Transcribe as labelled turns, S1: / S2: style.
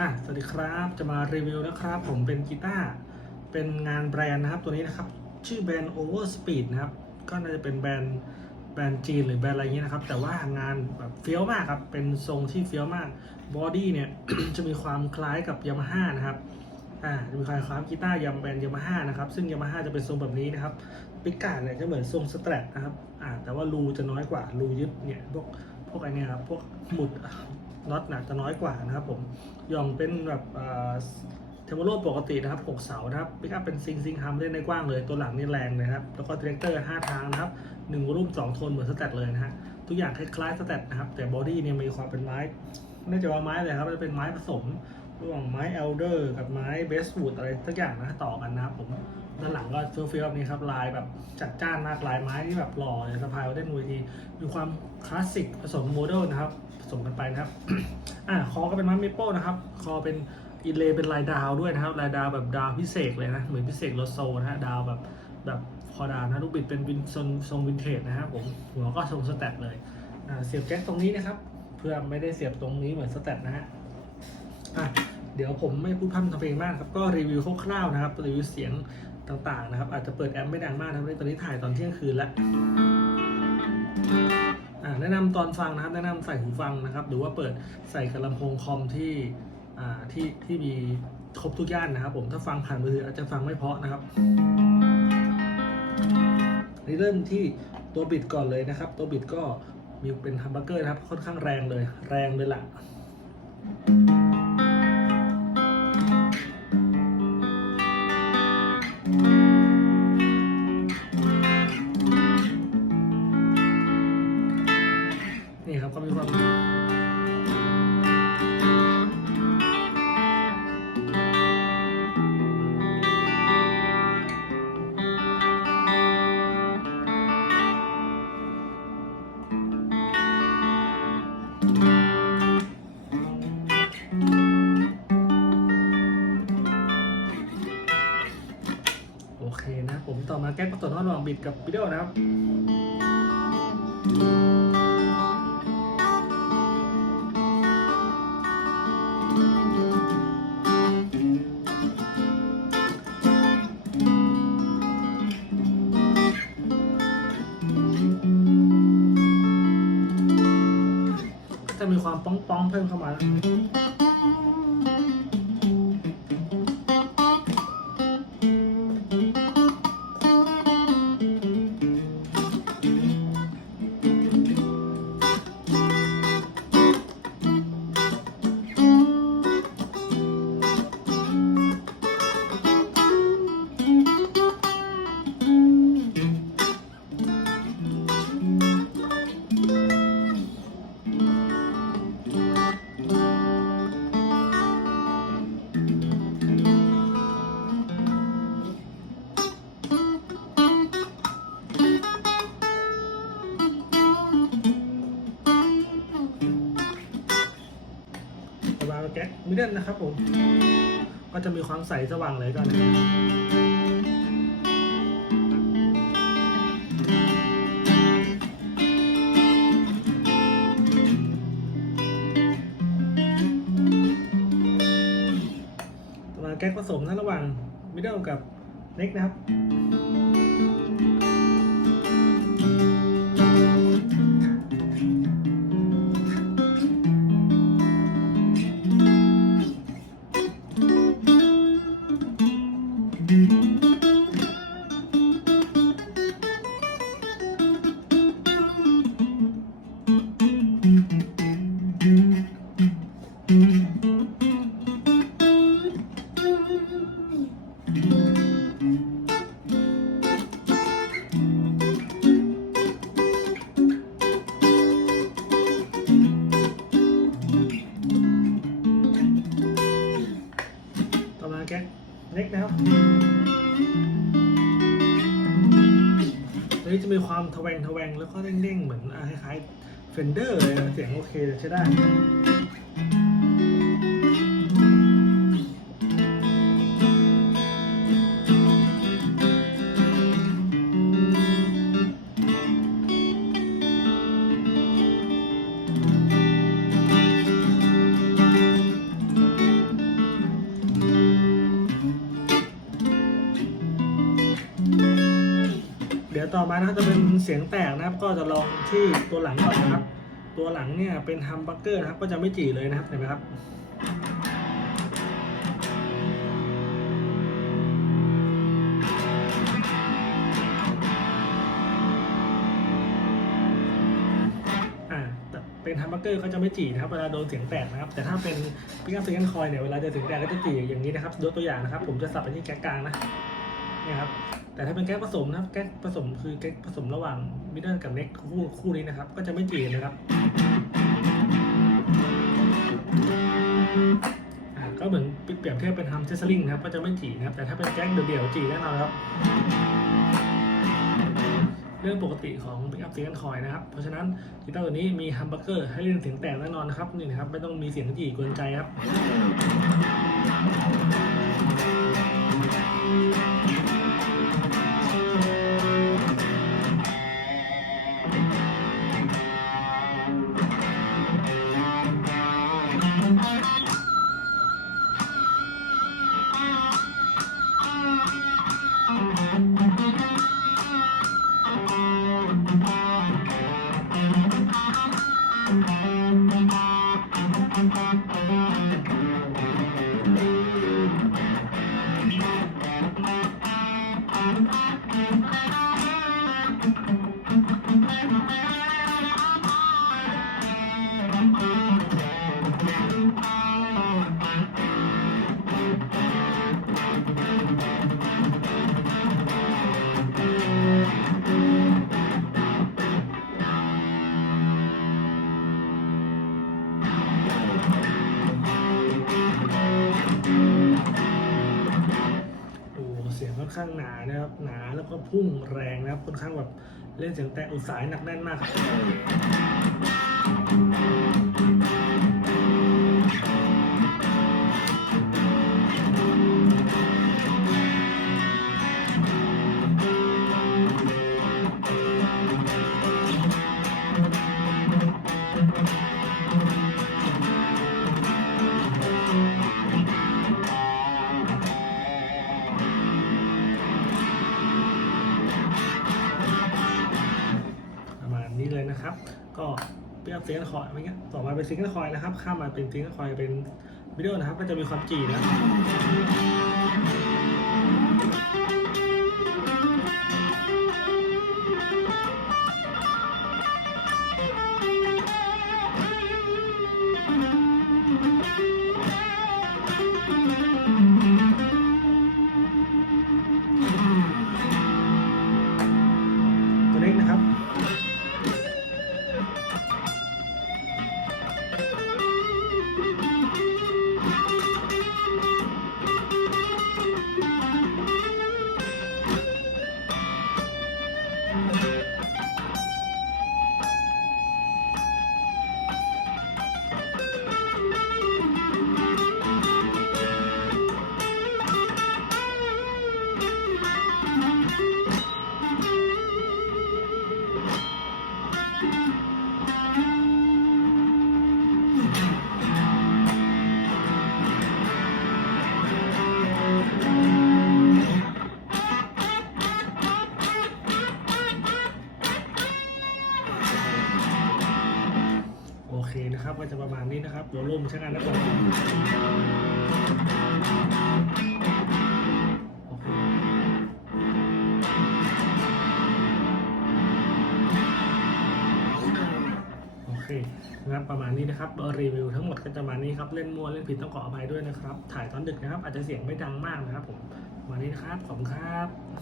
S1: อะสวัสดีครับจะมารีวิวนะครับ ผมเป็นกีตาร์เป็นงานแบรนด์นะครับ ตัวนี้นะครับ ชื่อแบรนด์ Over Speed นะครับ ก็น่าจะเป็นแบรนด์แบรนด์จีนหรือแบรนด์อะไรเงี้ยนะครับ แต่ว่างานแบบเฟี้ยวมากครับ เป็นทรงที่เฟี้ยวมากบอดี้เนี่ย จะมีความคล้ายกับยามาฮ่านะครับอ่าจะมีความคล้ายกีตาร์ยามแบรนด์ยามาฮ่านะครับ ซึ่งยามาฮ่าจะเป็นทรงแบบนี้นะครับปิกการ์ดเนี่ยจะเหมือนทรงสแตรปนะครับอ่าแต่ว่ารูจะน้อยกว่ารูยึดเนี่ยพวกพวกไอเนี่ยครับพวกหมุด น็อตหนักจะน้อยกว่านะครับผมยองเป็นแบบเทมโบโลปกตินะครับ 6 เสานะครับปิกอัพเป็นซิงซิงฮัมเล่นในกว้างเลย ตัวหลังนี่แรงเลยครับ แล้วก็ดีเรคเตอร์ 5 ทางนะครับ1วอลุ่ม2โทนเหมือนสแตทเลยนะฮะ ทุกอย่างคล้ายๆสแตทนะครับ แต่บอดี้เนี่ยมีความเป็นไม้ไม่จะว่าไม้เลยครับจะเป็นไม้ผสม ระหว่างไม้เอลเดอร์กับไม้เบสวูดอะไรสักอย่างนะต่อกันนะครับผม ด้านหลังก็เฟี้ยวๆแบบนี้ครับลายแบบจัดจ้านมากลายไม้ที่แบบหล่อเลยสะพายไว้ได้มวยทีมีความคลาสสิกผสมโมเดิร์นนะครับผสมกันไปนะครับอ่าคอก็เป็นไม้เมเปิลนะครับ คอเป็นอินเลเป็นลายดาวด้วยนะครับลายดาวแบบดาวพิเศษเลยนะเหมือนพิเศษโลโซนะฮะดาวแบบแบบคอดาวนะลูกบิดเป็นวินทรงทรงวินเทจนะครับผมหัวก็ทรงสแตทเลยอ่าเสียบแจ็คตรงนี้นะครับ เพื่อไม่ได้เสียบตรงนี้เหมือนสแตทนะฮะอะเดี๋ยวผมไม่พูดพร่ำทำเพลงมากครับ ก็รีวิวคร่าวๆนะครับ รีวิวเสียง ต่างๆนะครับ อาจจะเปิดแอปไม่ดังมากนะครับตอนนี้ถ่ายตอนเที่ยงคืนแล้วแนะนำตอนฟังนะครับ แนะนำใส่หูฟังนะครับ หรือว่าเปิดใส่กับลำโพงคอมที่ที่ที่มีครบทุกย่านนะครับผมถ้าฟังผ่านมือถืออาจจะฟังไม่เพาะนะครับนนี้เริ่มที่ตัวบิดก่อนเลยนะครับ ตัวบิดก็มีเป็นฮัมเบอร์เกอร์นะครับ ค่อนข้างแรงเลย แรงเลยล่ะ เคนะผมต่อมาแก๊กผสมระหว่างบิดกับวิดีโอนะครับจะมีความป้องๆเพิ่มเข้ามาต่อม แก๊กมิดเดิลนะครับผม ก็จะมีความใสสว่างเลยกันนะต่อมาแก๊กผสมนะระหว่างมิดเดิลกับเน็กนะครับ งทะแวงแล้วก็เด้งๆ เหมือนคล้ายๆเฟนเดอร์เลยนะเสียงโอเคใช้ได้ อมานะครับจะเป็นเสียงแตกนะครับ ก็จะลองที่ตัวหลังก่อนนะครับ ตัวหลังเนี่ยเป็นฮัมบักเกอร์นะครับ ก็จะไม่จีเลยนะครับเห็นไหมครับอ่าเป็นฮัมเบอร์เกอร์เขาจะไม่จีนะครับเวลาโดนเสียงแตกนะครับ แต่ถ้าเป็นพิกอัพเซนคอยเนี่ยเวลาจอเสียงแตกก็จะจีอย่างนี้นะครับยกตัวอย่างนะครับ ผมจะสับไปที่แก๊กกลางนะ นี่ครับ แต่ถ้าเป็นแก๊กผสมนะครับ แก๊กผสมคือแก๊กผสมระหว่างมิดเดิลกับเน็กคู่คู่นี้นะครับ ก็จะไม่จีนะครับก็เหมือนเปรียบเทียบเป็นฮัมเซสลิงนะครับ ก็จะไม่จีนะครับ แต่ถ้าเป็นแก๊กเดี่ยวๆจีแน่นอนครับ เรื่องปกติของ Pick Up Second Coin นะครับ เพราะฉะนั้นกีตาร์ตัวนี้มีฮัมเบอร์เกอร์ให้เล่นเสียงแตกแน่นอนนะครับนี่นะครับ ไม่ต้องมีเสียงจีกวนใจครับ ข้างหนานะครับ หนาแล้วก็พุ่งแรงนะครับค่อนข้างแบบเล่นเสียงแต่อุสายหนักแน่นมากครับ นะครับ ก็เปรียบเสียงคอยอะไรเงี้ยต่อมาเป็นซิงเกิลคอยนะครับ ข้ามมาเป็นซิงเกิลคอยเป็นวิดีโอนะครับ ก็จะมีความจีนะ นะครับวอลลุ่มใช้งานได้ปกติโอเคโอเคนะครับประมาณนี้นะครับรีวิวทั้งหมดก็จะมานี้ครับ เล่นมัวเล่นผิดต้องขออภัยด้วยนะครับ ถ่ายตอนดึกนะครับ อาจจะเสียงไม่ดังมากนะครับผมประมาณนี้นะครับ ขอบคุณครับ